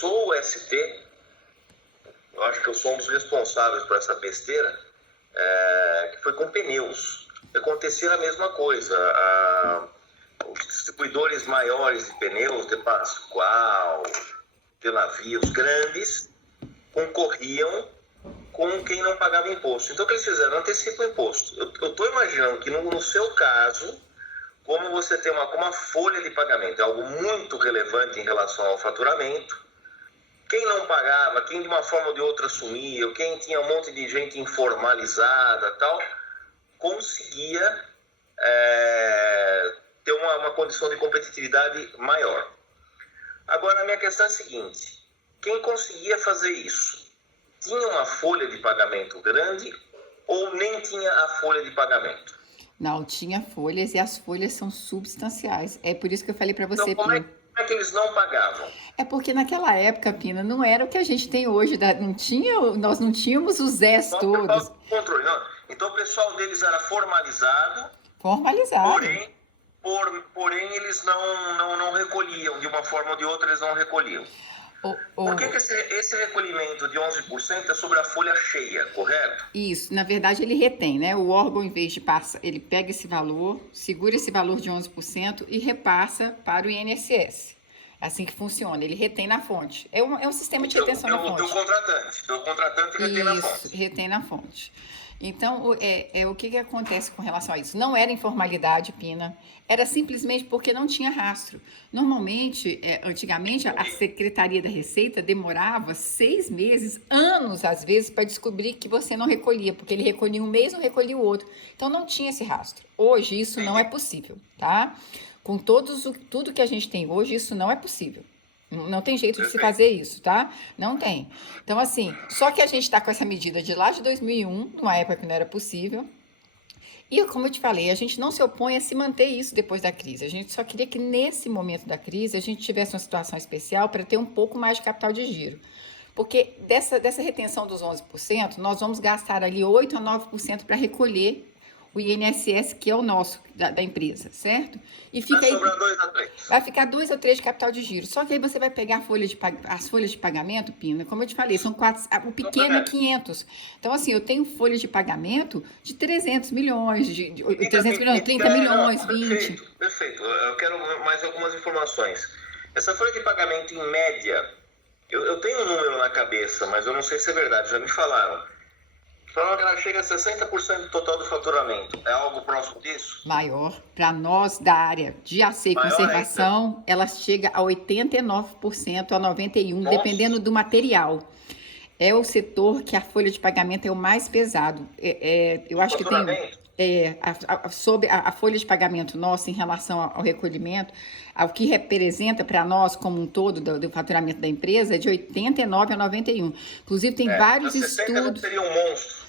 começou o ST, eu acho que eu sou um dos responsáveis por essa besteira, que foi com pneus. Acontecia a mesma coisa. Os distribuidores maiores de pneus, de Pascoal, de navios grandes, concorriam com quem não pagava imposto. Então, o que eles fizeram? Antecipa o imposto. Eu estou imaginando que no seu caso, como você tem uma folha de pagamento, é algo muito relevante em relação ao faturamento, quem não pagava, quem de uma forma ou de outra assumia, ou quem tinha um monte de gente informalizada tal, conseguia ter uma condição de competitividade maior. Agora, a minha questão é a seguinte: quem conseguia fazer isso, tinha uma folha de pagamento grande ou nem tinha a folha de pagamento? Não, tinha folhas e as folhas são substanciais. É por isso que eu falei para você, Então, como Pina. é que eles não pagavam? É porque naquela época, Pina, não era o que a gente tem hoje. Nós não tínhamos os Zés todos. Controle, não. Então, o pessoal deles era formalizado, Formalizado. porém eles não recolhiam, de uma forma ou de outra eles não recolhiam. Por que esse recolhimento de 11% é sobre a folha cheia, correto? Isso, na verdade ele retém, né? O órgão, em vez de passar, ele pega esse valor, segura esse valor de 11% e repassa para o INSS. É assim que funciona, ele retém na fonte. É um sistema de retenção na fonte. O contratante retém na fonte. Isso, retém na fonte. Então, o que acontece com relação a isso? Não era informalidade, Pina, era simplesmente porque não tinha rastro. Normalmente, antigamente, a Secretaria da Receita demorava 6 meses, anos às vezes, para descobrir que você não recolhia, porque ele recolhia um mês, não recolhia o outro. Então, não tinha esse rastro. Hoje, isso não é possível, tá? Com tudo que a gente tem hoje, isso não é possível. Não tem jeito de se fazer isso, tá? Não tem. Então, assim, só que a gente está com essa medida de lá de 2001, numa época que não era possível. E, como eu te falei, a gente não se opõe a se manter isso depois da crise. A gente só queria que, nesse momento da crise, a gente tivesse uma situação especial para ter um pouco mais de capital de giro. Porque dessa retenção dos 11%, nós vamos gastar ali 8% a 9% para recolher o INSS, que é o nosso, da empresa, certo? E fica vai sobrar 2 a 3. Vai ficar 2 ou 3 de capital de giro. Só que aí você vai pegar as folhas de pagamento, Pina, como eu te falei, são 4, o pequeno é 500. Então, assim, eu tenho folhas de pagamento de 300 milhões, 300 milhões, 30 milhões, 20. Perfeito. Eu quero mais algumas informações. Essa folha de pagamento, em média, eu tenho um número na cabeça, mas eu não sei se é verdade, já me falaram. Falaram que ela chega a 60% do total do faturamento. É algo próximo disso? Maior. Para nós, da área de AC e conservação, ela chega a 89%, a 91%, dependendo do material. É o setor que a folha de pagamento é o mais pesado. Eu acho que tem... sobre a folha de pagamento nossa em relação ao recolhimento, ao que representa para nós como um todo do faturamento da empresa, é de 89 a 91. Inclusive, tem vários estudos... Seria um monstro.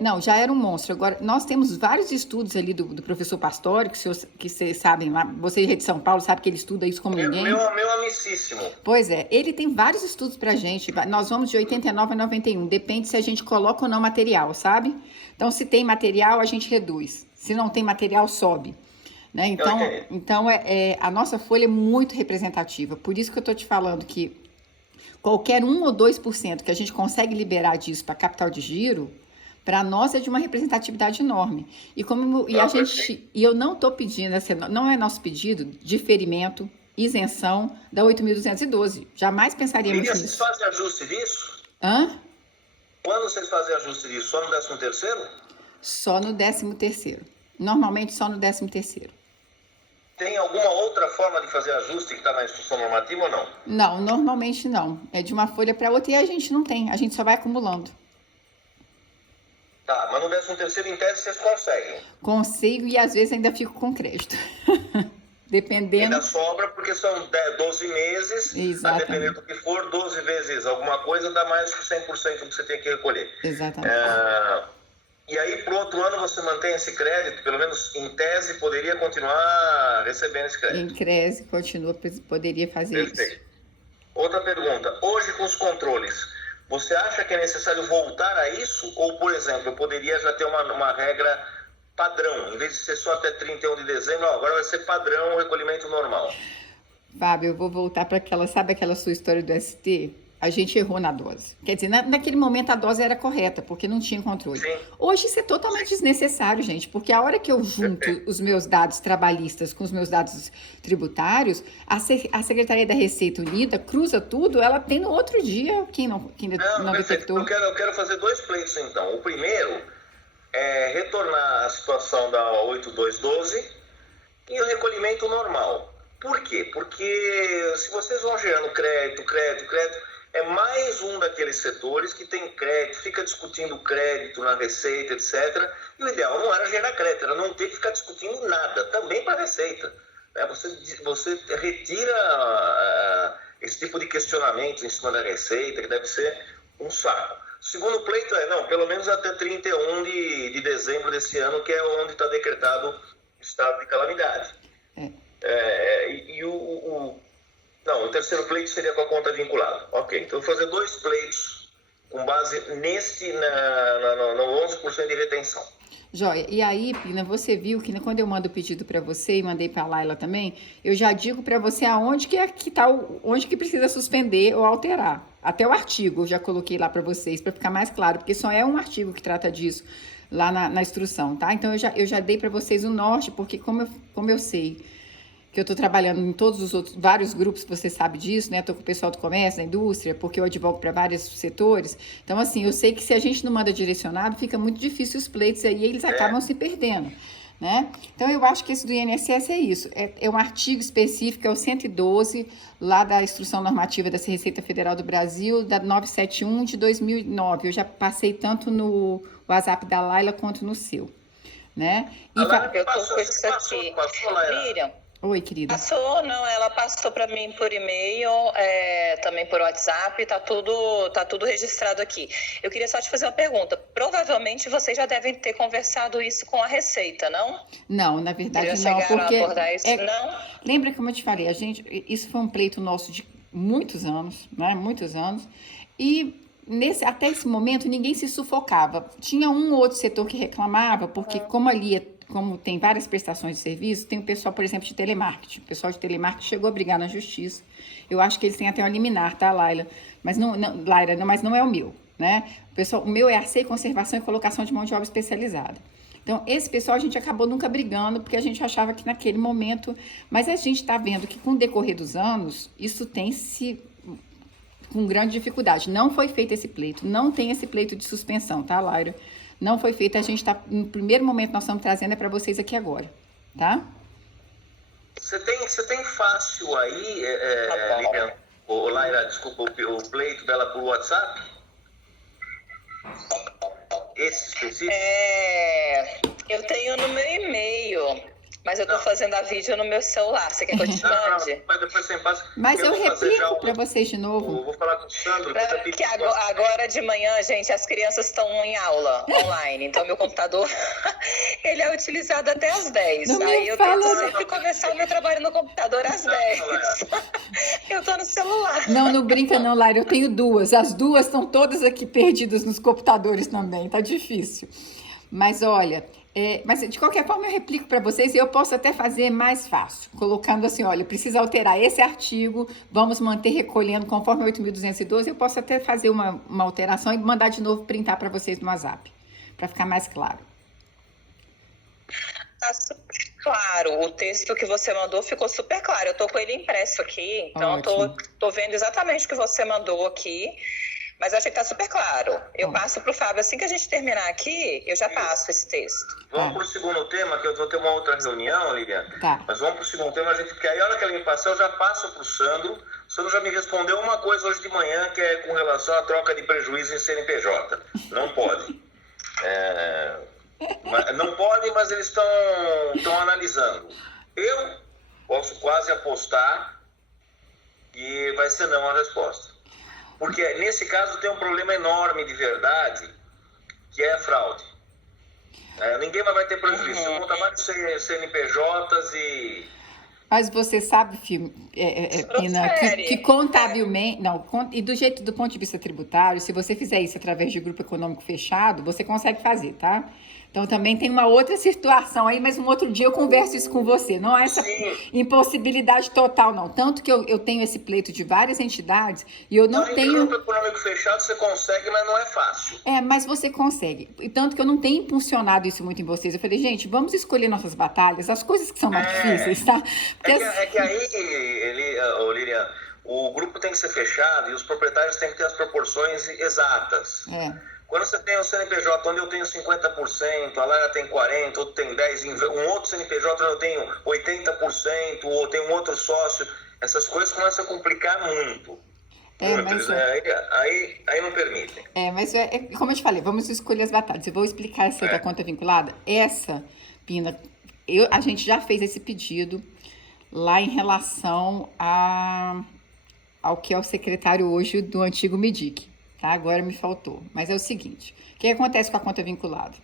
Não, já era um monstro. Agora, nós temos vários estudos ali do professor Pastore, que vocês sabem lá, você de São Paulo sabe que ele estuda isso como ninguém. Meu amicíssimo. Pois é, ele tem vários estudos pra gente, nós vamos de 89 a 91, depende se a gente coloca ou não material, sabe? Então, se tem material, a gente reduz, se não tem material, sobe. Né? Então a nossa folha é muito representativa, por isso que eu tô te falando que qualquer 1 ou 2% que a gente consegue liberar disso para capital de giro, para nós é de uma representatividade enorme. E eu não estou pedindo, não é nosso pedido, diferimento, isenção da 8.212. Jamais pensaríamos nisso. Vocês fazem ajuste disso? Hã? Quando vocês fazem ajuste disso? Só no 13º? Só no 13º. Normalmente só no 13º. Tem alguma outra forma de fazer ajuste que está na instrução normativa ou não? Não, normalmente não. É de uma folha para outra e a gente não tem. A gente só vai acumulando. Tá, mas no 13º, em tese, vocês conseguem? Consigo e às vezes ainda fico com crédito. Dependendo... Ainda sobra porque são 12 meses, exatamente. A depender do que for, 12 vezes alguma coisa dá mais que 100% do que você tem que recolher. Exatamente. E aí, pro outro ano, você mantém esse crédito, pelo menos em tese, poderia continuar recebendo esse crédito? Em tese, poderia fazer isso. Outra pergunta, hoje com os controles, você acha que é necessário voltar a isso? Ou, por exemplo, eu poderia já ter uma regra padrão, em vez de ser só até 31 de dezembro, agora vai ser padrão o recolhimento normal? Fábio, eu vou voltar para sabe aquela sua história do ST? A gente errou na dose. Quer dizer, naquele momento a dose era correta, porque não tinha controle. Sim, Hoje isso é totalmente desnecessário, gente, porque a hora que eu junto perfeito. os meus dados trabalhistas com os meus dados tributários, a Secretaria da Receita Unida cruza tudo, ela tem no outro dia quem Não, não perfeito. detectou. Eu quero fazer dois pleitos, então. O primeiro é retornar à situação da 8212 e o recolhimento normal. Por quê? Porque se vocês vão gerando crédito, é mais um daqueles setores que tem crédito, fica discutindo crédito na Receita, etc. E o ideal não era gerar crédito, era não ter que ficar discutindo nada, também para a Receita. Você retira esse tipo de questionamento em cima da Receita, que deve ser um saco. O segundo pleito pelo menos até 31 de dezembro desse ano, que é onde está decretado o estado de calamidade. O terceiro pleito seria com a conta vinculada. Ok, então eu vou fazer dois pleitos com base no 11% de retenção. Joia, e aí, Pina, você viu que quando eu mando o pedido para você e mandei para a Laila também, eu já digo para você aonde onde que precisa suspender ou alterar. Até o artigo eu já coloquei lá para vocês, para ficar mais claro, porque só é um artigo que trata disso lá na instrução, tá? Então eu já dei para vocês o norte, porque como eu sei que eu estou trabalhando em todos os outros, vários grupos, você sabe disso, né? Estou com o pessoal do comércio, da indústria, porque eu advogo para vários setores. Então, assim, eu sei que se a gente não manda direcionado, fica muito difícil os pleitos aí, eles acabam se perdendo, né? Então, eu acho que esse do INSS é isso. É um artigo específico, é o 112, lá da Instrução Normativa da Receita Federal do Brasil, da 971 de 2009. Eu já passei tanto no WhatsApp da Laila quanto no seu, né? Eu tô com isso aqui. Miriam. Oi, querida. Ela passou para mim por e-mail, também por WhatsApp, tá tudo registrado aqui. Eu queria só te fazer uma pergunta. Provavelmente vocês já devem ter conversado isso com a Receita, não? Não, na verdade Vocês já não, chegaram porque a abordar isso, não? lembra como eu te falei, isso foi um pleito nosso de muitos anos, né? Muitos anos. E até esse momento ninguém se sufocava. Tinha um ou outro setor que reclamava, porque como tem várias prestações de serviço, tem o pessoal, por exemplo, de telemarketing. O pessoal de telemarketing chegou a brigar na justiça. Eu acho que eles têm até um liminar, tá, Laila? Mas mas não é o meu, né? O meu é AC, conservação e colocação de mão de obra especializada. Então, esse pessoal a gente acabou nunca brigando, porque a gente achava que naquele momento... Mas a gente está vendo que com o decorrer dos anos, isso tem se... com grande dificuldade. Não foi feito esse pleito, não tem esse pleito de suspensão, tá, Laila? Não foi feito, a gente está, no primeiro momento nós estamos trazendo para vocês aqui agora, tá? Você tem fácil aí, Lilian, Laila, desculpa, o pleito dela por WhatsApp? Esse específico? Eu tenho no meu e-mail. Mas eu tô fazendo a vídeo no meu celular. Você quer que eu te mande? Não, mas depois você passa. Mas eu replico para vocês de novo. Vou falar com o Sandro. Que agora de manhã, gente, as crianças estão em aula online. Então, meu computador, ele é utilizado até às 10. Aí eu tento sempre começar o meu trabalho no computador às 10. Eu tô no celular. Não brinca não, Laira. Eu tenho duas. As duas estão todas aqui perdidas nos computadores também. Tá difícil. Mas olha... mas de qualquer forma eu replico para vocês e eu posso até fazer mais fácil, colocando assim, olha, precisa alterar esse artigo, vamos manter recolhendo conforme 8.212, eu posso até fazer uma alteração e mandar de novo printar para vocês no WhatsApp, para ficar mais claro. Tá super claro, o texto que você mandou ficou super claro, eu tô com ele impresso aqui, então eu tô vendo exatamente o que você mandou aqui. Mas eu achei que tá super claro. Eu passo pro Fábio, assim que a gente terminar aqui, eu já passo esse texto. Vamos pro segundo tema, que eu vou ter uma outra reunião, Lilian. Tá. Mas vamos pro segundo tema, porque aí a hora que ela me passar, eu já passo pro Sandro. O Sandro já me respondeu uma coisa hoje de manhã, que é com relação à troca de prejuízo em CNPJ. Não pode. Não pode, mas eles estão analisando. Eu posso quase apostar que vai ser não a resposta. Porque nesse caso tem um problema enorme de verdade, que é a fraude. Ninguém vai ter prejuízo. Você conta vários CNPJs e... Mas você sabe, Pina, que contabilmente... Não, e do ponto de vista tributário, se você fizer isso através de grupo econômico fechado, você consegue fazer, tá? Então também tem uma outra situação aí, mas um outro dia eu converso isso com você. Não é essa impossibilidade total, não. Tanto que eu tenho esse pleito de várias entidades e eu não tenho... Em grupo econômico fechado você consegue, mas não é fácil. Mas você consegue. E tanto que eu não tenho impulsionado isso muito em vocês. Eu falei, gente, vamos escolher nossas batalhas, as coisas que são mais difíceis, tá? Que aí, Lilian, o grupo tem que ser fechado e os proprietários têm que ter as proporções exatas. Quando você tem um CNPJ onde eu tenho 50%, a Lara tem 40%, outro tem 10%, um outro CNPJ onde eu tenho 80%, ou tem um outro sócio, essas coisas começam a complicar muito. Aí não permitem. Mas como eu te falei, vamos escolher as batalhas. Eu vou explicar essa da conta vinculada. Essa, Pina, a gente já fez esse pedido lá em relação ao que é o secretário hoje do antigo MIDIC. Tá? Agora me faltou. Mas é o seguinte, o que acontece com a conta vinculada?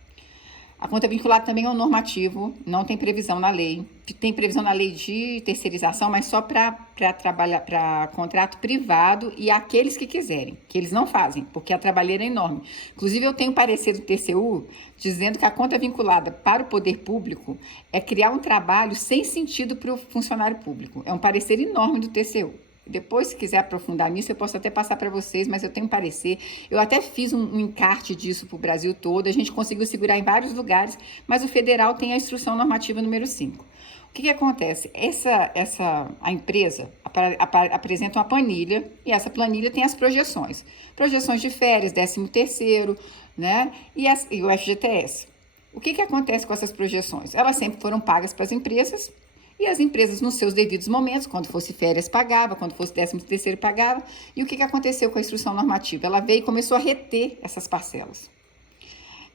A conta vinculada também é um normativo, não tem previsão na lei. Tem previsão na lei de terceirização, mas só para trabalhar para contrato privado e aqueles que quiserem, que eles não fazem, porque a trabalheira é enorme. Inclusive, eu tenho parecer do TCU dizendo que a conta vinculada para o poder público é criar um trabalho sem sentido para o funcionário público. É um parecer enorme do TCU. Depois, se quiser aprofundar nisso, eu posso até passar para vocês, mas eu tenho um parecer. Eu até fiz um encarte disso para o Brasil todo, a gente conseguiu segurar em vários lugares, mas o federal tem a instrução normativa número 5. O que acontece? A empresa apresenta uma planilha, e essa planilha tem as projeções. Projeções de férias, 13º, né? E o FGTS. O que acontece com essas projeções? Elas sempre foram pagas para as empresas, e as empresas, nos seus devidos momentos, quando fosse férias, pagava, quando fosse 13º, pagava. E o que aconteceu com a instrução normativa? Ela veio e começou a reter essas parcelas.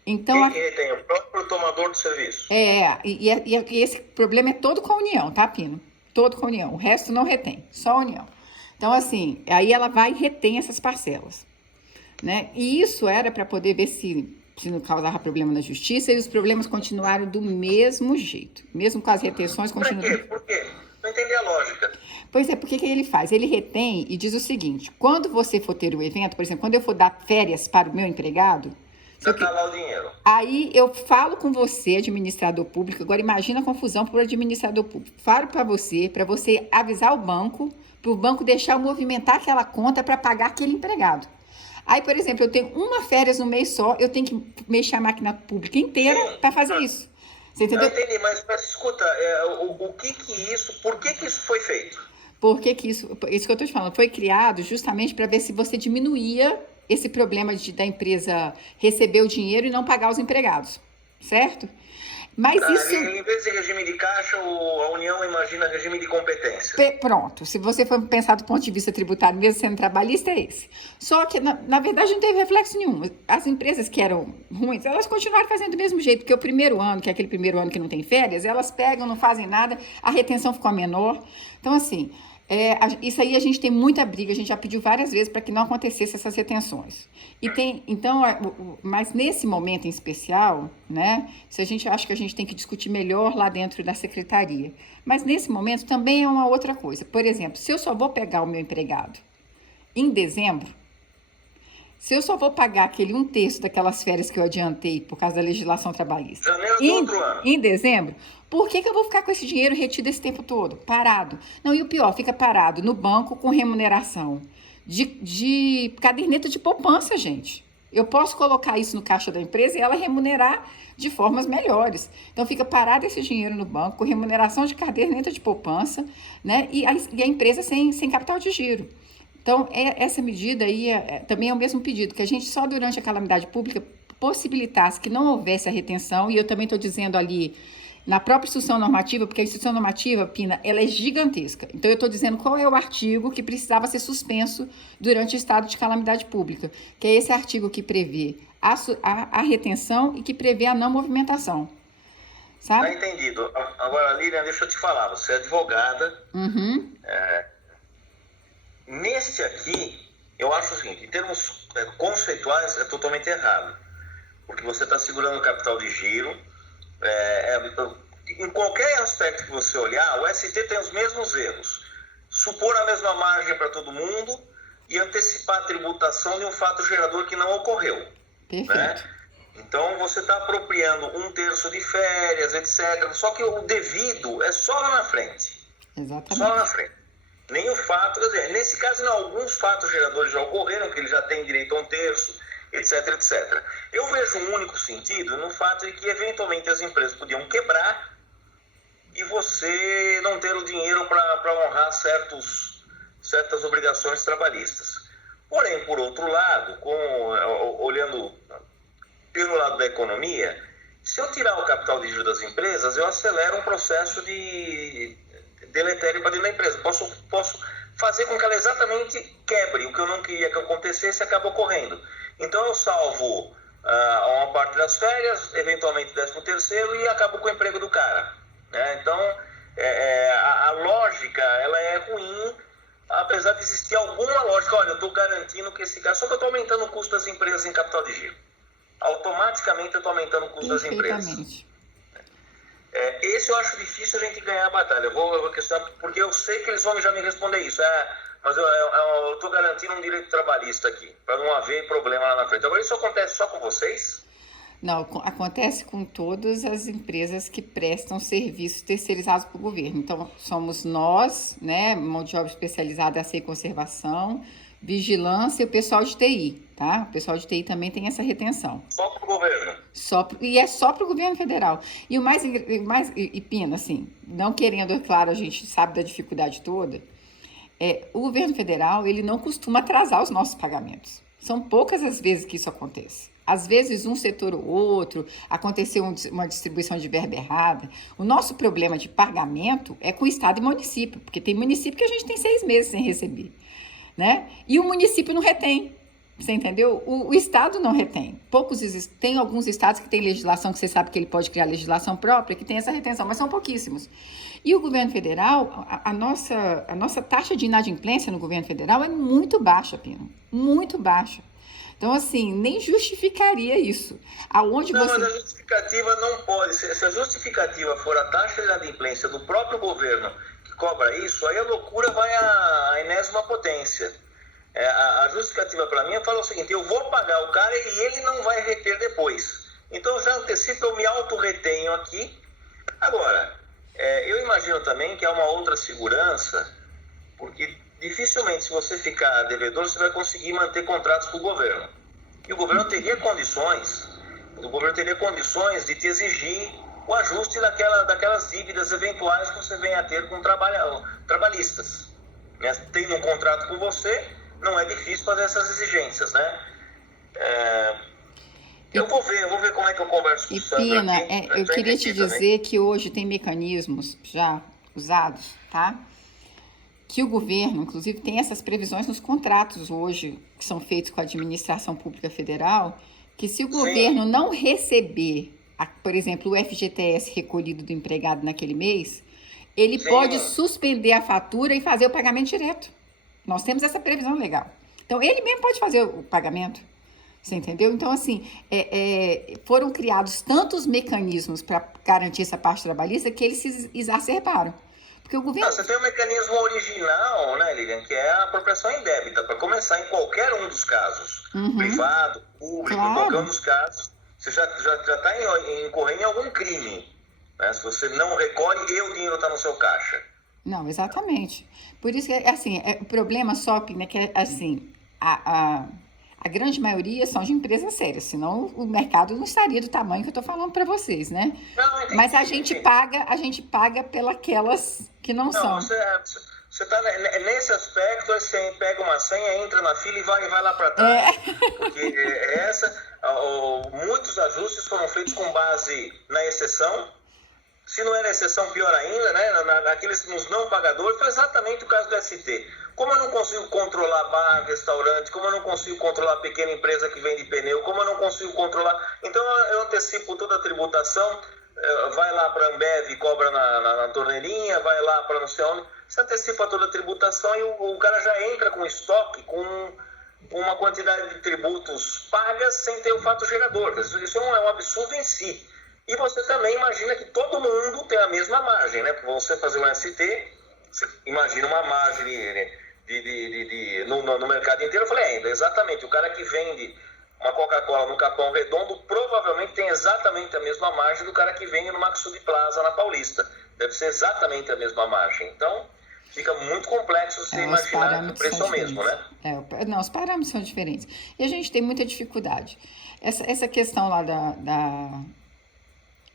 Então, quem retém? O próprio tomador do serviço. E esse problema é todo com a União, tá, Pino? Todo com a União. O resto não retém, só a União. Então, assim, aí ela vai e retém essas parcelas, né? E isso era para poder ver se não causava problema na justiça, e os problemas continuaram do mesmo jeito. Mesmo com as retenções, continuam... Por quê? Não entendi a lógica. Pois é, porque que ele faz? Ele retém e diz o seguinte, quando você for ter o evento, por exemplo, quando eu for dar férias para o meu empregado... Já está lá o dinheiro. Aí eu falo com você, administrador público, agora imagina a confusão para o administrador público. Falo para você avisar o banco, para o banco deixar eu movimentar aquela conta para pagar aquele empregado. Aí, por exemplo, eu tenho uma férias no mês só, eu tenho que mexer a máquina pública inteira para fazer isso. Você entendeu? Eu entendi, mas escuta, por que isso foi feito? Isso que eu estou te falando, foi criado justamente para ver se você diminuía esse problema da empresa receber o dinheiro e não pagar os empregados, certo? Mas isso... Em vez de regime de caixa, a União imagina regime de competência. Pronto, se você for pensar do ponto de vista tributário, mesmo sendo trabalhista, é esse. Só que, na verdade, não teve reflexo nenhum. As empresas que eram ruins, elas continuaram fazendo do mesmo jeito, porque o primeiro ano, que é aquele primeiro ano que não tem férias, elas pegam, não fazem nada, a retenção ficou menor. Então, assim... isso aí a gente tem muita briga, a gente já pediu várias vezes para que não acontecesse essas retenções. Mas nesse momento em especial, né, acho que a gente tem que discutir melhor lá dentro da secretaria. Mas nesse momento também é uma outra coisa. Por exemplo, se eu só vou pegar o meu empregado em dezembro, se eu só vou pagar aquele 1/3 daquelas férias que eu adiantei por causa da legislação trabalhista em dezembro, por que eu vou ficar com esse dinheiro retido esse tempo todo? Parado. Não, e o pior, fica parado no banco com remuneração de caderneta de poupança, gente. Eu posso colocar isso no caixa da empresa e ela remunerar de formas melhores. Então, fica parado esse dinheiro no banco com remuneração de caderneta de poupança, né? E a empresa sem capital de giro. Então, essa medida aí também é o mesmo pedido, que a gente só durante a calamidade pública possibilitasse que não houvesse a retenção, e eu também estou dizendo ali na própria instrução normativa, porque a instrução normativa, Pina, ela é gigantesca. Então, eu estou dizendo qual é o artigo que precisava ser suspenso durante o estado de calamidade pública, que é esse artigo que prevê a retenção e que prevê a não movimentação. Sabe? Tá entendido. Agora, Lilian, deixa eu te falar, você é advogada. Uhum. Neste aqui, eu acho o seguinte, em termos conceituais, é totalmente errado. Porque você está segurando o capital de giro. Em qualquer aspecto que você olhar, o ST tem os mesmos erros. Supor a mesma margem para todo mundo e antecipar a tributação de um fato gerador que não ocorreu. Perfeito. Né? Então você está apropriando 1/3 de férias, etc. Só que o devido é só lá na frente. Exatamente. Só lá na frente. Nem o fato, quer dizer, nesse caso, não, alguns fatos geradores já ocorreram, que ele já tem direito a 1/3, etc, etc. Eu vejo um único sentido no fato de que, eventualmente, as empresas podiam quebrar e você não ter o dinheiro para honrar certas obrigações trabalhistas. Porém, por outro lado, olhando pelo lado da economia, se eu tirar o capital de giro das empresas, eu acelero um processo de deletério para dentro da empresa. Posso fazer com que ela exatamente quebre. O que eu não queria que acontecesse acaba ocorrendo. Então eu salvo uma parte das férias, eventualmente 13º, e acabo com o emprego do cara, né? Então a lógica ela é ruim, apesar de existir alguma lógica. Olha, eu estou garantindo que esse cara, só que eu estou aumentando o custo das empresas em capital de giro. Automaticamente eu estou aumentando o custo das empresas. Esse eu acho difícil a gente ganhar a batalha. Eu vou questionar, porque eu sei que eles vão já me responder isso. Mas eu estou garantindo um direito trabalhista aqui, para não haver problema lá na frente. Agora, isso acontece só com vocês? Não, acontece com todas as empresas que prestam serviços terceirizados para o governo. Então, somos nós, né, mão de obra especializada, ações e conservação, vigilância e o pessoal de TI, tá? O pessoal de TI também tem essa retenção. Só para o governo? E é só para o governo federal. E Pina, assim, não querendo, é claro, a gente sabe da dificuldade toda, o governo federal, ele não costuma atrasar os nossos pagamentos. São poucas as vezes que isso acontece. Às vezes, um setor ou outro, aconteceu uma distribuição de verba errada. O nosso problema de pagamento é com o Estado e município, porque tem município que a gente tem 6 meses sem receber, né? E o município não retém, você entendeu? O Estado não retém. Tem alguns estados que têm legislação, que você sabe que ele pode criar legislação própria, que tem essa retenção, mas são pouquíssimos. E o governo federal, a nossa taxa de inadimplência no governo federal é muito baixa, Pino, muito baixa. Então, assim, nem justificaria isso. Mas a justificativa não pode. Se a justificativa for a taxa de inadimplência do próprio governo que cobra isso, aí a loucura vai à enésima potência. A justificativa para mim fala o seguinte: eu vou pagar o cara e ele não vai reter depois. Então, eu já antecipo, eu me auto-retenho aqui. Agora, eu imagino também que há uma outra segurança, porque dificilmente, se você ficar devedor, você vai conseguir manter contratos com o governo. E o governo teria condições de te exigir o ajuste daquelas dívidas eventuais que você venha a ter com trabalhistas. Né? Tendo um contrato com você, não é difícil fazer essas exigências, né? Eu vou ver como é que eu converso com o Sandro. Pina, aqui, eu queria te dizer que hoje tem mecanismos já usados, tá? Que o governo, inclusive, tem essas previsões nos contratos hoje, que são feitos com a administração pública federal, que se o governo não receber, por exemplo, o FGTS recolhido do empregado naquele mês, ele pode suspender a fatura e fazer o pagamento direto. Nós temos essa previsão legal. Então, ele mesmo pode fazer o pagamento. Você entendeu? Então, assim, foram criados tantos mecanismos para garantir essa parte trabalhista que eles se exacerbaram. Porque o governo... Você tem um mecanismo original, né, Lilian, que é a apropriação indébita, para começar em qualquer um dos casos. Privado, público, em qualquer um dos casos. Você já está incorrendo em algum crime. Né? Se você não recolhe e o dinheiro está no seu caixa. Não, exatamente. Por isso que, assim, o problema só, né, que assim, a grande maioria são de empresas sérias, senão o mercado não estaria do tamanho que eu estou falando para vocês, né? Não, entendi, mas a gente paga pelas que não são. Você está nesse aspecto, você pega uma senha, entra na fila e vai lá para trás. Porque muitos ajustes foram feitos com base na exceção. Se não era exceção, pior ainda, né? Nos não pagadores, foi exatamente o caso do ST. Como eu não consigo controlar bar, restaurante, como eu não consigo controlar a pequena empresa que vende pneu, como eu não consigo controlar... Então, eu antecipo toda a tributação, vai lá para a Ambev e cobra na torneirinha, vai lá para não sei onde, você antecipa toda a tributação e o cara já entra com estoque, com uma quantidade de tributos pagas sem ter o fato gerador. Isso é um absurdo em si. E você também imagina que todo mundo tem a mesma margem, né? Para você fazer um ST, você imagina uma margem no mercado inteiro. Eu falei, exatamente, o cara que vende uma Coca-Cola no Capão Redondo provavelmente tem exatamente a mesma margem do cara que vende no Maxud Plaza na Paulista. Deve ser exatamente a mesma margem. Então, fica muito complexo você imaginar que o preço é o mesmo, né? Não, os parâmetros são diferentes. E a gente tem muita dificuldade. Essa questão lá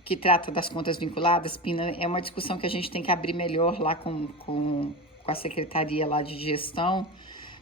que trata das contas vinculadas, Pina, é uma discussão que a gente tem que abrir melhor lá com a Secretaria lá de Gestão,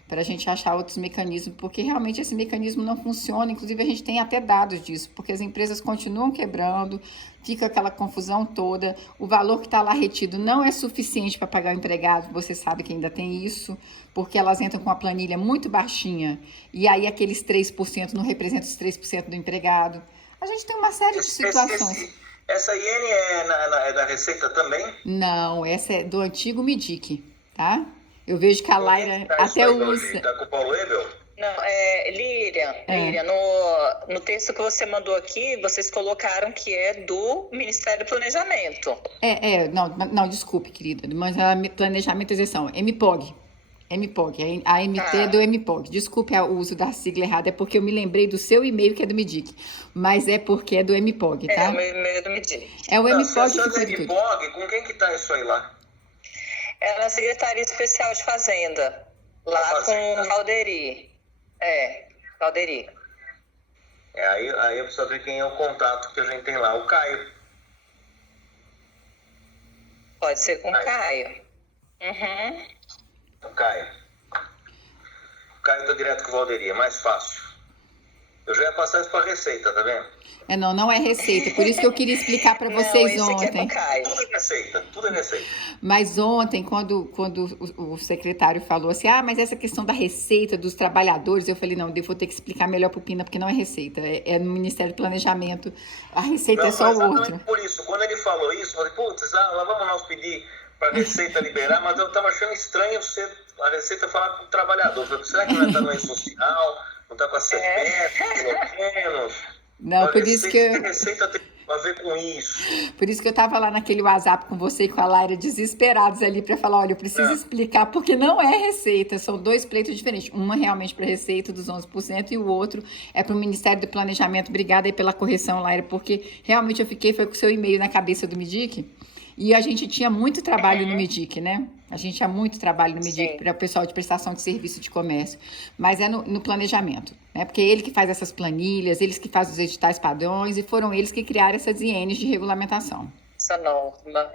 para a gente achar outros mecanismos, porque realmente esse mecanismo não funciona. Inclusive, a gente tem até dados disso, porque as empresas continuam quebrando, fica aquela confusão toda, o valor que está lá retido não é suficiente para pagar o empregado, você sabe que ainda tem isso, porque elas entram com a planilha muito baixinha, e aí aqueles 3% não representam os 3% do empregado. A gente tem uma série de situações. Essa IN é da Receita também? Não, essa é do antigo MIDIC, tá? Eu vejo que a Laira até usa. Tá com o Paulo Ebel? Não, Líria, no texto que você mandou aqui, vocês colocaram que é do Ministério do Planejamento. Não, desculpe, querida, mas Planejamento e Execução, MPOG, a MT é do MPOG. Desculpe o uso da sigla errada, é porque eu me lembrei do seu e-mail que é do MIDIC, mas é porque é do MPOG, tá? O meu e-mail é do MIDIC. É o MPOG que cuida de tudo. MPOG, com quem que tá isso aí lá? É na Secretaria Especial de Fazenda, lá com o Valderi. Valderi. Aí eu preciso ver quem é o contato que a gente tem lá. O Caio. Pode ser com o Caio. Uhum. O Caio tá direto com o Valderi, é mais fácil. Eu já ia passar isso para Receita, tá vendo? Não é Receita, por isso que eu queria explicar para vocês ontem. Tudo é Receita. Mas ontem, quando o secretário falou assim, mas essa questão da Receita, dos trabalhadores, eu falei, não, eu vou ter que explicar melhor para o Pina, porque não é Receita, é no Ministério do Planejamento, a Receita é só o outro. Por isso, quando ele falou isso, eu falei, lá vamos nós pedir para a Receita liberar, mas eu estava achando estranho a Receita falar com o trabalhador. Eu falei, será que não está no meio social, não está com a CPF, pelo menos? Não, por isso que a Receita tem a ver com isso. Por isso que eu estava lá naquele WhatsApp com você e com a Laira, desesperados ali para falar, olha, eu preciso explicar, porque não é Receita, são dois pleitos diferentes. Uma realmente para a Receita dos 11% e o outro é para o Ministério do Planejamento. Obrigada aí pela correção, Laira, porque realmente eu foi com o seu e-mail na cabeça do MIDIC. E a gente tinha muito trabalho no MIDIC, né? A gente tinha muito trabalho no MIDIC para o pessoal de prestação de serviço de comércio. Mas é no planejamento, né? Porque é ele que faz essas planilhas, eles que fazem os editais padrões e foram eles que criaram essas INs de regulamentação. Essa norma.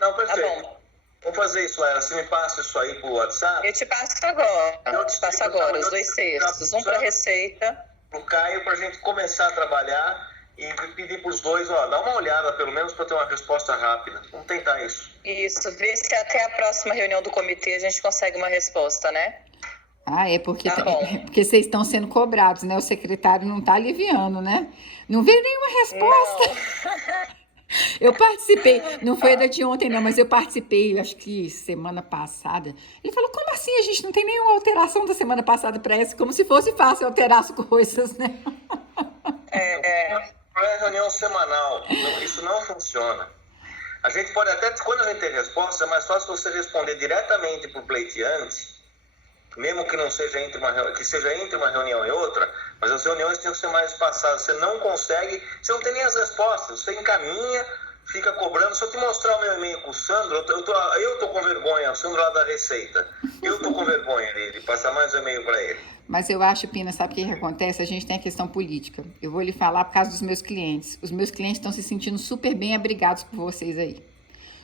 Não, perfeito. Tá bom. Vamos fazer isso, Laira. Você me passa isso aí por WhatsApp? Eu te passo agora. Os dois textos. Um para Receita. Para o Caio, para a gente começar a trabalhar. E pedir para os dois, dá uma olhada, pelo menos para ter uma resposta rápida. Vamos tentar isso. Isso, ver se até a próxima reunião do comitê a gente consegue uma resposta, né? Porque vocês estão sendo cobrados, né? O secretário não está aliviando, né? Não veio nenhuma resposta. Não. Eu participei, não foi da de ontem não, mas eu participei, acho que semana passada. Ele falou, como assim? A gente não tem nenhuma alteração da semana passada para essa, como se fosse fácil alterar as coisas, né? É reunião semanal, isso não funciona. A gente pode até, quando a gente tem resposta, é mais fácil você responder diretamente para o pleiteante, mesmo que não seja entre uma reunião e outra, mas as reuniões têm que ser mais espaçadas. Você não consegue, você não tem nem as respostas, você encaminha, fica cobrando. Se eu te mostrar o meu e-mail com o Sandro, eu tô com vergonha, o Sandro lá da Receita, eu tô com vergonha de passar mais um e-mail para ele. Mas eu acho, Pina, sabe o que acontece? A gente tem a questão política. Eu vou lhe falar por causa dos meus clientes. Os meus clientes estão se sentindo super bem abrigados por vocês aí.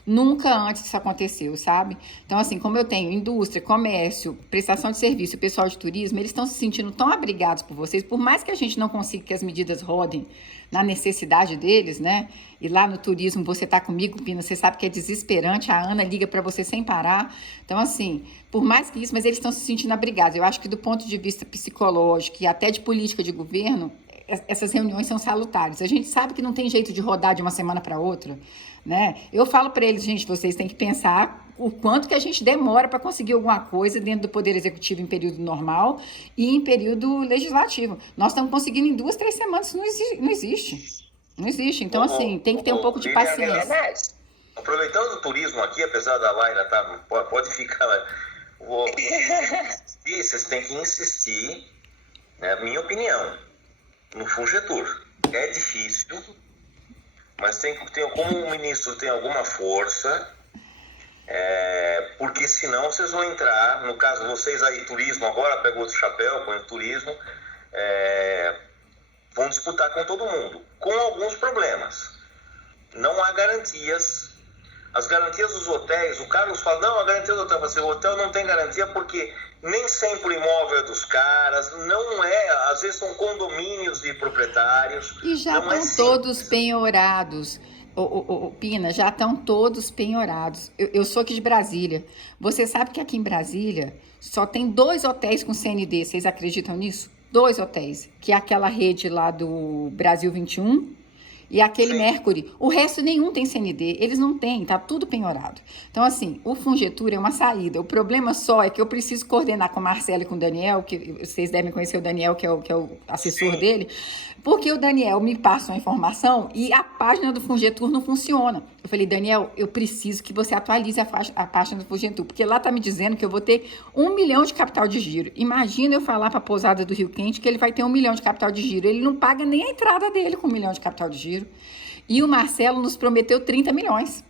Nunca antes isso aconteceu, sabe? Então, assim, como eu tenho indústria, comércio, prestação de serviço, pessoal de turismo, eles estão se sentindo tão abrigados por vocês, por mais que a gente não consiga que as medidas rodem na necessidade deles, né? E lá no turismo, você tá comigo, Pina, você sabe que é desesperante, a Ana liga para você sem parar. Então, assim, por mais que isso, mas eles estão se sentindo abrigados. Eu acho que do ponto de vista psicológico e até de política de governo, essas reuniões são salutares. A gente sabe que não tem jeito de rodar de uma semana para outra, né? Eu falo para eles, gente, vocês têm que pensar o quanto que a gente demora para conseguir alguma coisa dentro do Poder Executivo em período normal e em período legislativo. Nós estamos conseguindo em 2, 3 semanas, isso não existe. Não existe. Então, assim, tem que ter um pouco de paciência. Aproveitando o turismo aqui, apesar da Laila, pode ficar... Vocês têm que insistir, né, minha opinião, no Fungetur. É difícil, mas como o ministro tem alguma força, porque senão vocês vão entrar, no caso vocês aí, turismo agora, pega outro chapéu, põe turismo, vão disputar com todo mundo, com alguns problemas. Não há garantias. As garantias dos hotéis, o Carlos fala, não, a garantia do hotel, o hotel não tem garantia porque nem sempre o imóvel é dos caras, não é, às vezes são condomínios de proprietários. E já estão todos penhorados. Pina, já estão todos penhorados. Eu sou aqui de Brasília. Você sabe que aqui em Brasília só tem 2 hotéis com CND. Vocês acreditam nisso? 2 hotéis. Que é aquela rede lá do Brasil 21 e aquele Sim. Mercury. O resto nenhum tem CND. Eles não têm, tá tudo penhorado. Então, assim, o Fungetur é uma saída. O problema só é que eu preciso coordenar com o Marcelo e com o Daniel, que vocês devem conhecer o Daniel, que é o assessor Sim. dele, porque o Daniel me passa uma informação e a página do Fungetur não funciona. Eu falei, Daniel, eu preciso que você atualize a página do Fungetur, porque lá tá me dizendo que eu vou ter 1 milhão de capital de giro. Imagina eu falar para a pousada do Rio Quente que ele vai ter 1 milhão de capital de giro. Ele não paga nem a entrada dele com 1 milhão de capital de giro. E o Marcelo nos prometeu 30 milhões.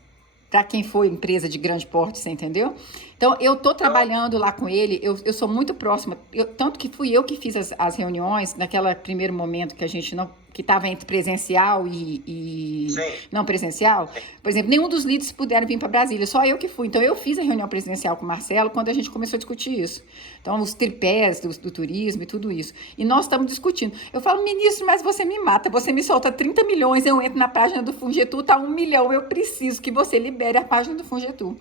Para quem for empresa de grande porte, você entendeu? Então, eu estou trabalhando lá com ele, eu sou muito próxima, tanto que fui eu que fiz as reuniões, naquele primeiro momento que a gente não, que estava entre presencial e não presencial. Por exemplo, nenhum dos líderes puderam vir para Brasília, só eu que fui. Então, eu fiz a reunião presencial com o Marcelo quando a gente começou a discutir isso. Então, os tripés do turismo e tudo isso. E nós estamos discutindo. Eu falo, ministro, mas você me mata, você me solta 30 milhões, eu entro na página do Fungetur, tá 1 milhão, eu preciso que você libere a página do Fungetur.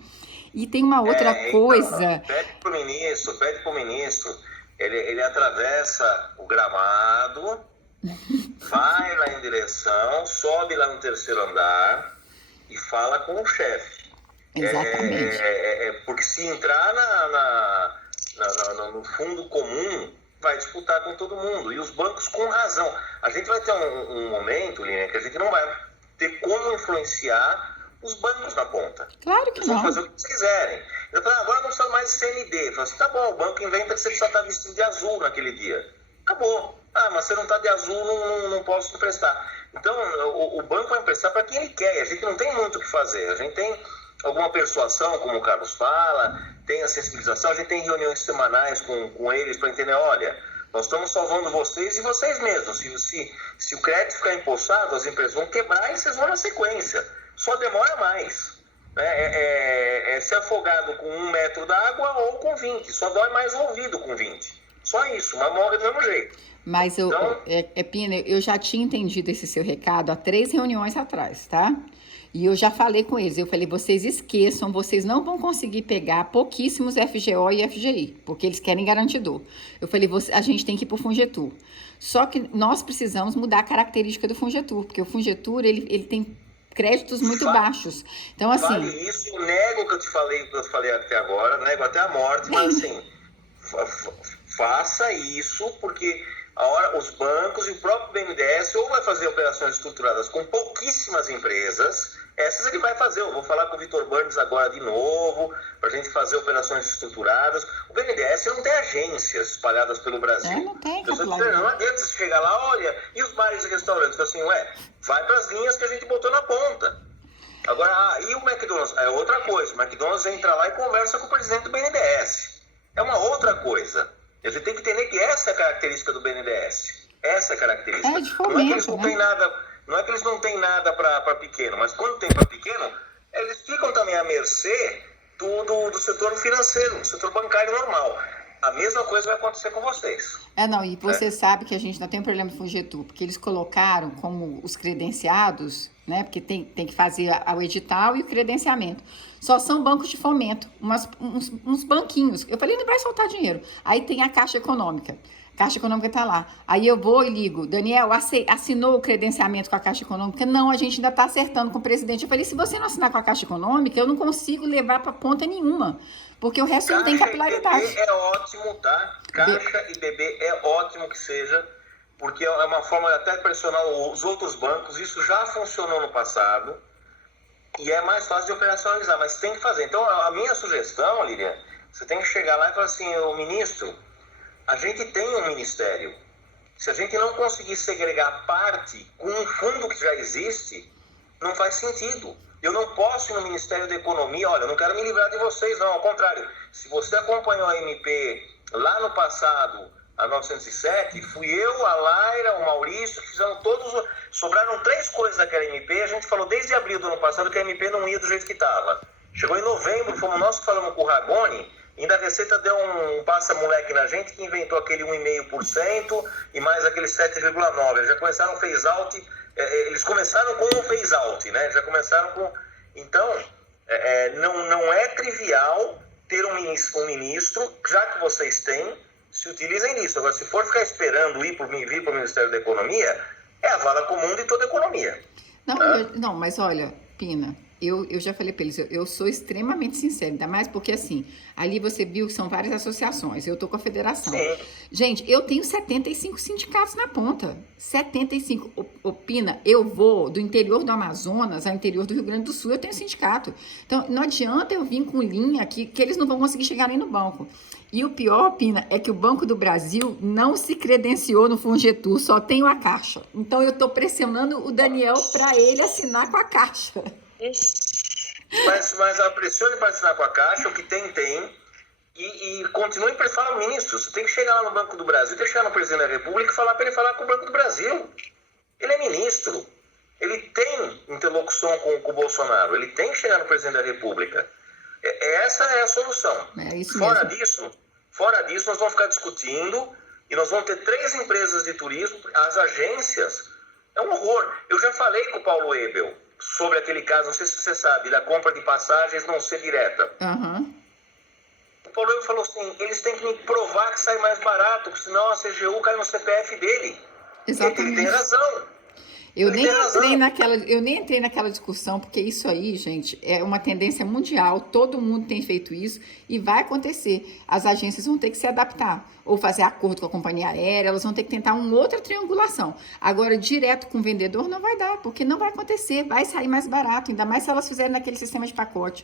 E tem uma outra coisa... Pede pro ministro, ele atravessa o gramado, vai lá em direção, sobe lá no 3º andar e fala com o chefe. Exatamente. Porque se entrar no fundo comum, vai disputar com todo mundo. E os bancos com razão. A gente vai ter um momento, Lina, que a gente não vai ter como influenciar os bancos na ponta. Claro que eles vão não. fazer o que eles quiserem. Eu falei, agora não precisa mais de CND. Eu falei assim, tá bom, o banco inventa que você precisa estar vestido de azul naquele dia. Acabou. Ah, mas você não está de azul, não posso emprestar. Então, o banco vai emprestar para quem ele quer. A gente não tem muito o que fazer. A gente tem alguma persuasão, como o Carlos fala, tem a sensibilização, a gente tem reuniões semanais com eles para entender, olha, nós estamos salvando vocês e vocês mesmos. Se o crédito ficar empossado, as empresas vão quebrar e vocês vão na sequência. Só demora mais. É ser afogado com 1 metro d'água ou com 20. Só dói mais o ouvido com 20. Só isso, mas morre do mesmo jeito. Mas, Pina, eu já tinha entendido esse seu recado há 3 reuniões atrás, tá? E eu já falei com eles. Eu falei, vocês esqueçam, vocês não vão conseguir pegar pouquíssimos FGO e FGI, porque eles querem garantidor. Eu falei, a gente tem que ir pro Fungetur. Só que nós precisamos mudar a característica do Fungetur, porque o Fungetur, ele tem créditos muito baixos. Então, assim... Vale isso, eu nego o que eu te falei até agora, nego até a morte, mas assim, faça isso, porque os bancos e o próprio BNDES ou vai fazer operações estruturadas com pouquíssimas empresas, essas ele vai fazer. Eu vou falar com o Vitor Burns agora de novo, para a gente fazer operações estruturadas. O BNDES não tem agências espalhadas pelo Brasil. Não tem, não adianta você chegar lá, olha, e os bares e restaurantes? Assim, vai para as linhas que a gente botou na ponta. Agora, e o McDonald's? É outra coisa. O McDonald's entra lá e conversa com o presidente do BNDES. É uma outra coisa. A gente tem que entender que essa é a característica do BNDES. Essa é a característica. É de fomento, não é que eles não têm nada, não é que eles não têm nada para pequeno, mas quando tem para pequeno, eles ficam também à mercê do setor financeiro, do setor bancário normal. A mesma coisa vai acontecer com vocês. E você sabe que a gente não tem problema de Fungetur, porque eles colocaram como os credenciados, né? Porque tem que fazer o edital e o credenciamento. Só são bancos de fomento, uns banquinhos. Eu falei, não vai soltar dinheiro. Aí tem a Caixa Econômica. Caixa Econômica está lá. Aí eu vou e ligo, Daniel, assinou o credenciamento com a Caixa Econômica? Não, a gente ainda está acertando com o presidente. Eu falei, se você não assinar com a Caixa Econômica, eu não consigo levar para ponta nenhuma, porque o resto não tem capilaridade. Caixa e BB é ótimo, tá? Caixa e BB é ótimo que seja, porque é uma forma de até pressionar os outros bancos. Isso já funcionou no passado e é mais fácil de operacionalizar, mas tem que fazer. Então, a minha sugestão, Lilian, você tem que chegar lá e falar assim, o ministro, a gente tem um ministério, Se a gente não conseguir segregar parte com um fundo que já existe, não faz sentido. Eu não posso ir no Ministério da Economia, olha, eu não quero me livrar de vocês, não, ao contrário. Se você acompanhou a MP lá no passado, a 907, fui eu, a Laira, o Maurício, fizeram todos, sobraram 3 coisas daquela MP, a gente falou desde abril do ano passado que a MP não ia do jeito que estava. Chegou em novembro, fomos nós que falamos com o Ragone, ainda a Receita deu um passa-moleque na gente que inventou aquele 1,5% e mais aquele 7,9%. Eles já começaram phase out, eles começaram com um phase out, né? Já começaram com... Então, não é trivial ter um ministro, já que vocês têm, se utilizem nisso. Agora, se for ficar esperando vir para o Ministério da Economia, é a vala comum de toda a economia. Não, não, mas olha, Pina, eu já falei para eles, eu sou extremamente sincera, ainda mais porque assim, ali você viu que são várias associações, eu tô com a federação. Sim. Gente, eu tenho 75 sindicatos na ponta, 75. Pina, eu vou do interior do Amazonas ao interior do Rio Grande do Sul, eu tenho sindicato. Então, não adianta eu vir com linha que eles não vão conseguir chegar nem no banco. E o pior, Pina, é que o Banco do Brasil não se credenciou no Fungetur, só tem a Caixa. Então, eu tô pressionando o Daniel para ele assinar com a Caixa. Mas a pressione para assinar com a Caixa, o que tem. E continue para falar, ministro, você tem que chegar lá no Banco do Brasil, tem que chegar no presidente da República e falar para ele falar com o Banco do Brasil. Ele é ministro. Ele tem interlocução com o Bolsonaro. Ele tem que chegar no presidente da República. Essa é a solução. É isso Fora mesmo. disso, nós vamos ficar discutindo e nós vamos ter 3 empresas de turismo, as agências. É um horror. Eu já falei com o Paulo Ebel sobre aquele caso, não sei se você sabe, da compra de passagens não ser direta. Uhum. O Paulo Ebel falou assim, eles têm que me provar que sai mais barato, porque senão a CGU cai no CPF dele. Exatamente. Ele tem razão. Eu nem entrei naquela discussão, porque isso aí, gente, é uma tendência mundial, todo mundo tem feito isso e vai acontecer. As agências vão ter que se adaptar, ou fazer acordo com a companhia aérea, elas vão ter que tentar uma outra triangulação. Agora, direto com o vendedor não vai dar, porque não vai acontecer, vai sair mais barato, ainda mais se elas fizerem naquele sistema de pacote.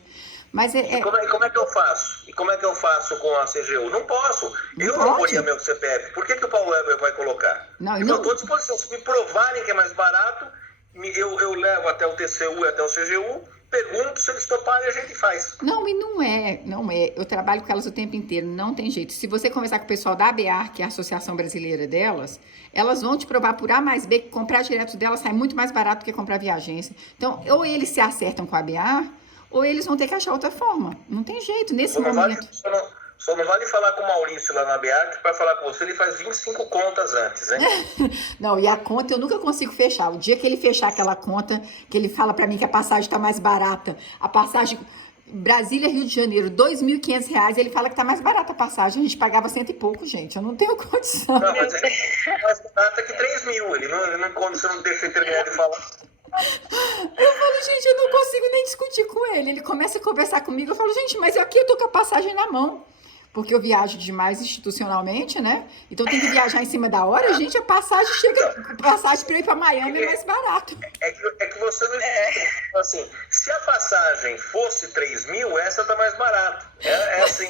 Mas E como é que eu faço? E como é que eu faço com a CGU? Não posso. Eu não poria meu CPF. Por que o Paulo Weber vai colocar? Eu estou à disposição. Se me provarem que é mais barato, eu levo até o TCU e até o CGU, pergunto se eles toparem e a gente faz. Não, e não é. Eu trabalho com elas o tempo inteiro, não tem jeito. Se você conversar com o pessoal da ABAR, que é a Associação Brasileira delas, elas vão te provar por A mais B que comprar direto delas sai muito mais barato do que comprar via agência. Então, ou eles se acertam com a ABAR, ou eles vão ter que achar outra forma. Não tem jeito, nesse momento. Só não vale falar com o Maurício lá na BA, que para falar com você ele faz 25 contas antes, hein? Não, e a conta eu nunca consigo fechar. O dia que ele fechar aquela conta, que ele fala para mim que a passagem está mais barata, a passagem Brasília-Rio de Janeiro, R$ 2.500, ele fala que está mais barata a passagem. A gente pagava 100 e pouco, gente. Eu não tenho condição. Não, mas é mais barata que 3 mil. Ele não você não deixa ele terminar de falar. Eu falo, gente, eu não consigo nem discutir com ele. Ele começa a conversar comigo, eu falo, gente, mas aqui eu tô com a passagem na mão. Porque eu viajo demais institucionalmente, né? Então tem que viajar em cima da hora. Gente, a passagem para eu ir para Miami é mais barato. É que você não... Assim, se a passagem fosse 3 mil, essa tá mais barata. É assim.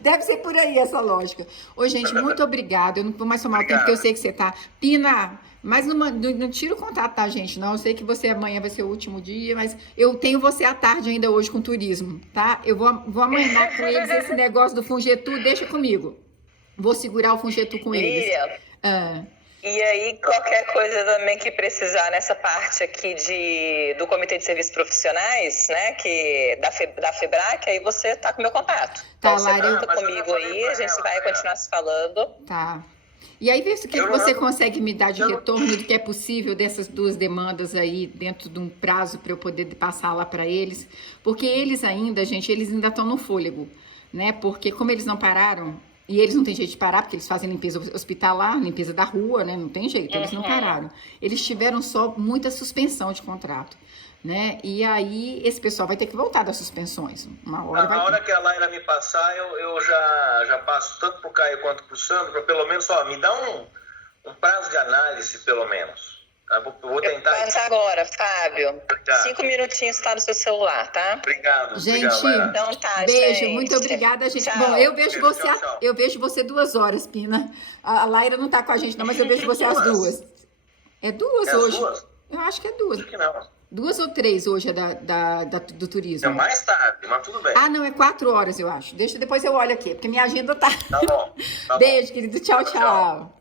Deve ser por aí essa lógica. Ô, gente, muito obrigada. Eu não vou mais tomar o tempo, porque eu sei que você tá... Pina... Mas não tira o contato, tá, gente? Não, eu sei que você amanhã vai ser o último dia, mas eu tenho você à tarde ainda hoje com turismo, tá? Eu vou amanhar com eles esse negócio do Fungetur, deixa comigo. Vou segurar o Fungetur com eles. E aí, qualquer coisa também que precisar nessa parte aqui do Comitê de Serviços Profissionais, né, da FEBRAC, aí você tá com o meu contato. Tá, então, você conta comigo aí, a gente vai continuar se falando. Tá. E aí, vê se o que você consegue me dar de retorno do que é possível dessas 2 demandas aí, dentro de um prazo para eu poder passar lá para eles. Porque eles ainda, gente, eles ainda estão no fôlego, né? Porque como eles não pararam, e eles não têm jeito de parar, porque eles fazem limpeza hospitalar, limpeza da rua, né? Não tem jeito, eles não pararam. Eles tiveram só muita suspensão de contrato, né? E aí, esse pessoal vai ter que voltar das suspensões. Na hora que a Laila me passar, eu já passo tanto pro Caio quanto pro Sandro, para pelo menos, me dá um prazo de análise, pelo menos. Eu vou tentar. Passa agora, Fábio. Obrigado. 5 minutinhos está no seu celular, tá? Obrigado. Gente, obrigado, Então tá, beijo, gente. muito obrigada, gente. Tchau. Bom, eu vejo Beijo, você, tchau. eu vejo você 2 horas, Pina. A Laira não tá com a gente, não, mas eu vejo você às 2. É 2 É às hoje. 2? Eu acho que é 2. Acho que não. 2 ou 3 hoje é do É turismo. mais tarde, mas tudo bem. Ah, não, é 4 horas, eu acho. Depois eu olho aqui, porque minha agenda tá. Tá bom. Tá bom. Beijo, querido. Tchau, Tchau, tchau.